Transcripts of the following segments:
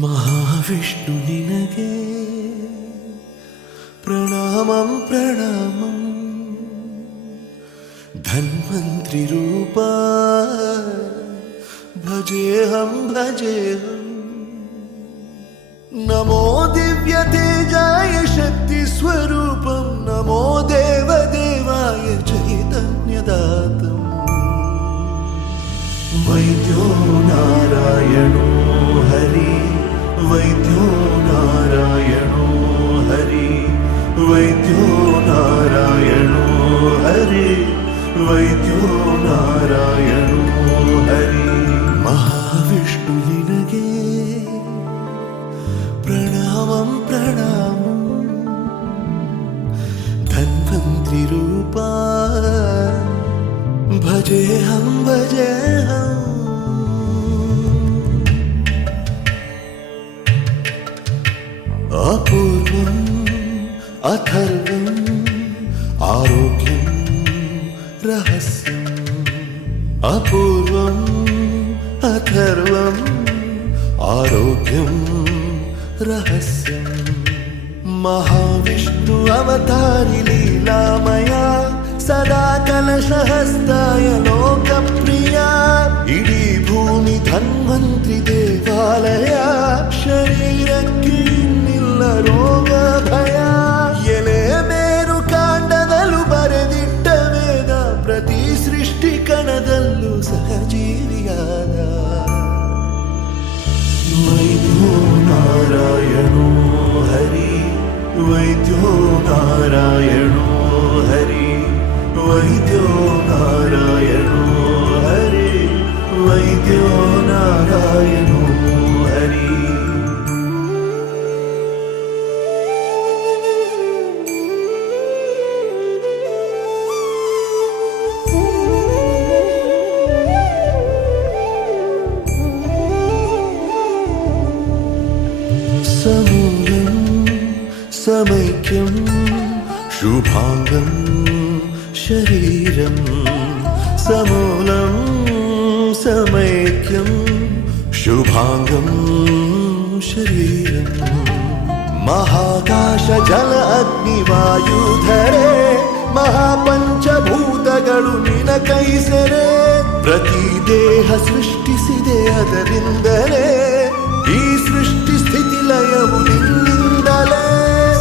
ಮಹಾವಿಷ್ಣು ನಿನಗೆ ಪ್ರಣಾಮಂ ಪ್ರಣಾಮಂ ಧನ್ವಂತ್ರಿ ರೂಪ ಭಜೇಹಂ ಭಜೇಹಂ ನಮೋ ದಿವ್ಯ ತೇಜಾಯ ಶಕ್ತಿ ಸ್ವರೂಪಂ ನಮೋ ದೇವ ದೇವಾಯ ಚೈತನ್ಯದಾತಂ ವೈದ್ಯೋ ನಾರಾಯಣೋ ಹರಿ ವೈದ್ಯೋ ನಾರಾಯಣೋ ಹರಿ ವೈದ್ಯೋ ನಾರಾಯಣೋ ಹರಿ ವೈದ್ಯೋ ನಾರಾಯಣೋ ಹರಿ ಮಹಾವಿಷ್ಣು ನಿನಗೆ ಪ್ರಣಾಮಂ ಪ್ರಣಾಮಂ ಧನ್ವಂತ್ರಿ ರೂಪ ಭಜೇಹಂ ಭಜೇಹಂ ಅಪೂರ್ವಂ ಅಥರ್ವಂ ಆರೋಗ್ಯಂ ರಹಸ್ಯಂ ಅಪೂರ್ವಂ ಅಥರ್ವಂ ಆರೋಗ್ಯಂ ರಹಸ್ಯಂ ಮಹಾವಿಷ್ಣು ಅವತಾರಿ ಲೀಲಾಮಯ ಸದಾ ಕಲಶಹಸ್ತಾಯ ಲೋಕಪ್ರಿಯ ಇಡೀ ಭೂಮಿ ಧನ್ವಂತ್ರಿ ದೇವಾಲಯ ಶರೀರಕ್ಕೆ ಇನ್ನಿಲ್ಲ ರೋಗ ಭಯ ಎಲೆ ಮೇರು ಕಾಂಡದಲ್ಲೂ ಬರೆದಿಟ್ಟ ವೇದ ಪ್ರತಿ ಸೃಷ್ಟಿ ಕಣದಲ್ಲೂ ಸಹಜೀವಿಯಾದ ವೈದ್ಯೋ ನಾರಾಯಣೋ ಹರಿ ವೈದ್ಯೋ ನಾರಾಯಣೋ ಹರಿ ವೈದ್ಯೋ ನಾರಾಯಣೋ ಹರಿ ವೈದ್ಯೋ ನಾರಾಯಣೋ ಹರಿ ಸಮೂಲಂ ಸಮೈಕ್ಯಂ ಶುಭಾಂಗಂ ಶರೀರಂ ಸಮೂಲಂ ಸಮೈಕ್ಯಂ ಶುಭಾಂಗಂ ಶರೀರಂ ಮಹಾಕಾಶ ಜಲ ಅಗ್ನಿ ವಾಯುಧರೆ ಮಹಾಪಂಚಭೂತಗಳು ನಿನ ಕೈಸರೆ ಪ್ರತಿ ದೇಹ ಸೃಷ್ಟಿಸಿದೆ ಅದರಿಂದಲೇ ಈ ಸೃಷ್ಟಿ ಸ್ಥಿತಿ ಲಯವು ನಿನ್ನಿಂದಲೇ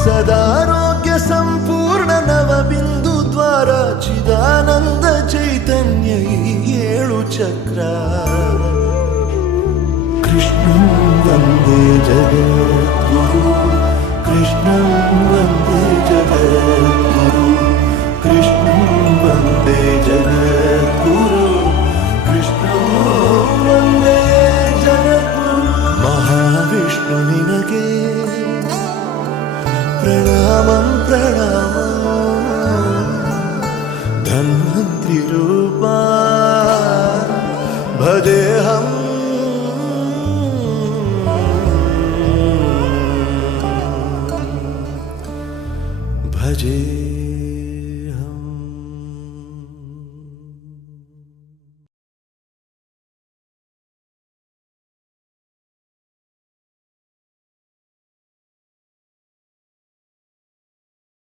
ಸದಾರೋಗ್ಯ ಸಂಪೂರ್ಣ ನವಬಿಂದು ದ್ವಾರ ಚಿದಾನಂದ ಚೈತನ್ಯ ಈ ಏಳು ಚಕ್ರ ಕೃಷ್ಣಂ ವಂದೇ ಜಗದ್ಗುರು ಕೃಷ್ಣಂ ವಂದೇ ಜಗದ್ಗುರು ಕೃಷ್ಣಂ ವಂದೇ ಜಗದ್ಗುರು ಕೃಷ್ಣಂ ವಂದೇ ಜಗದ್ಗುರು ಮಹಾವಿಷ್ಣು ನಿನಗೆ ಪ್ರಣಾಮಂ ಪ್ರಣಾಮಂ ಧನ್ವಂತ್ರಿ ರೂಪ ಭಜೇಹಂ ಭಜೇ